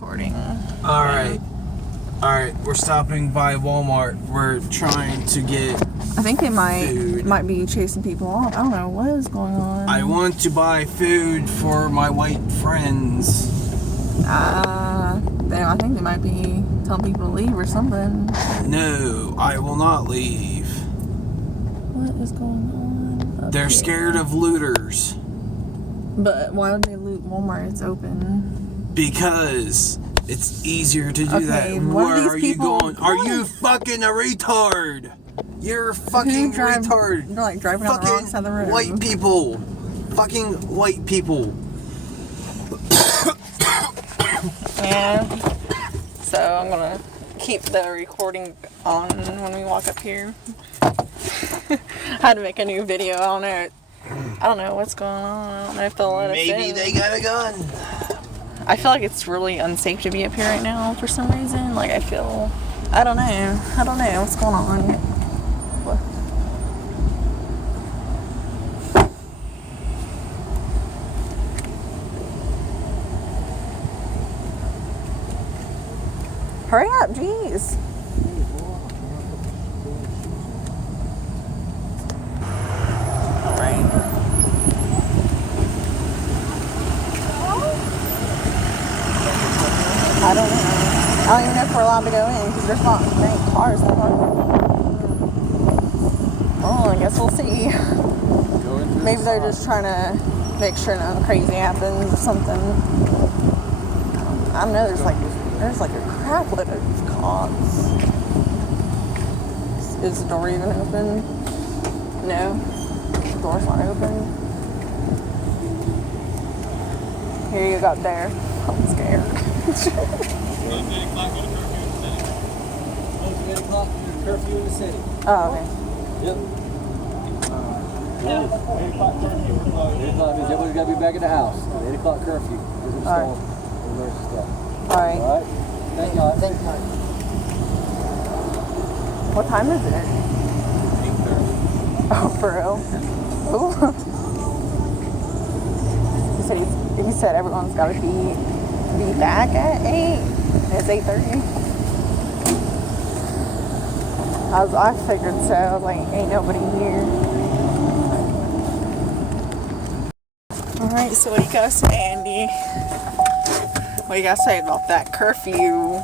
Recording. Alright, we're stopping by Walmart. We're trying to get I think they food. might be chasing people off. I don't know what is going on. I want to buy food for my white friends. I think they might be telling people to leave or something. No, I will not leave. What is going on? They're scared of looters. But why would they loot Walmart? It's open. Because it's easier to do Okay, that. what Where are are these you people going? Are doing? you fucking a retard? You're a fucking retard. They're like driving on the wrong side of the road. White people. Fucking white people. Yeah. So I'm gonna keep the recording on when we walk up here. How to make a new video. I don't know what's going on. I don't know if they'll let us in. Maybe they got a gun. I feel like it's really unsafe to be up here right now for some reason. Like I don't know what's going on. Hurry up, jeez. Alright. I don't know. I don't even know if we're allowed to go in because there's not many cars in the park. Oh, I guess we'll see. Maybe they're just trying to make sure nothing crazy happens or something. I don't know, there's like a crap load of cops. Is the door even open? No. The door's not open. Here you go up there. I'm scared. 8 o'clock curfew in the city. Oh, okay. Yep. 8 o'clock curfew. 8 o'clock means everybody's got to be back at the house. 8 o'clock curfew is installed. Emergency stuff. Alright. All right. Thank God. Thank God. What time is it? 8:30. Oh, for real? Ooh. He said everyone's got to be back at 8. It's 8:30. I figured so. I was like, ain't nobody here. Alright, so what do you guys say, Andy? What do you guys say about that curfew?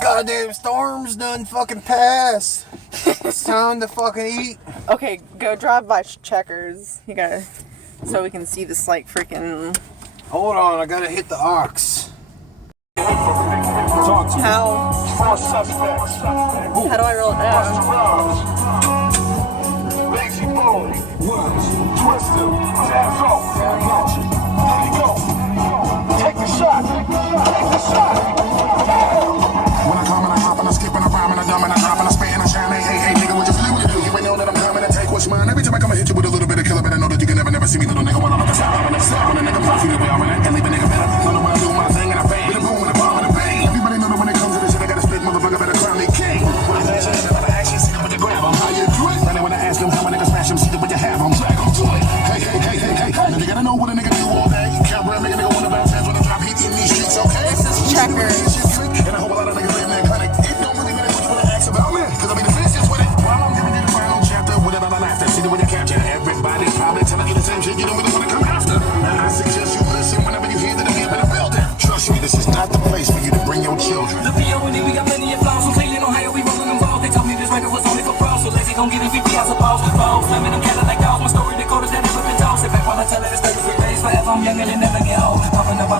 Goddamn storm's done fucking passed. It's time to fucking eat. Okay, go drive by Checkers. You gotta, so we can see this like freaking. Hold on, I gotta hit the ox. Talk to How 4 suspects. do I roll it down? Lazy boy. Twister. Jazz off. Here you go. Take the shot. Take the shot. When I come and I hop and I skip and I rhyme and I dumb and I drop and I spit and I shine, hey, nigga, what you feel to do? You ain't know that I'm coming to take what's mine. Every time I come and hit you with a little bit of killer, but I know that you can never see me, little nigga. When I'm on the side, when a nigga pops you the way I'm in and leave a nigga better. I know when I do my thing and I bang. With a boom, with a bomb, and a bang. Everybody know that when it comes to this shit, I gotta spit, motherfucker, better crown me king. When I say shit, I action, see what you grab 'em. How you do it? And then when I ask them how a nigga smash 'em, see what you have 'em. Drag 'em to it. Hey. Now you gotta know what a nigga do all day. Can't brand, make a nigga wanna bounce hands when I drop heat in these streets, okay? This is Checkers. And a whole lot of niggas live in that clinic. It don't really matter what you wanna ask about me, cause I be the business with it. While I'm giving you the final chapter with another laughter. See the way you capture. Everybody's probably telling you the same shit you don't really wanna come after. And I suggest you listen whenever you hear that I'm here in the building. Trust me, this is not the place for you to bring your children. The P.O.N.E. we got plenty of flaws. From Cleveland, Ohio, we rolling them balls. They told me this record was only for pros, so lazy gon' get it 50 I suppose. Balls, slamming them Cadillac dolls. My story, the coders that never been told. Sit back while I tell it, it's 33 days forever. I'm young and it never get old. Popping up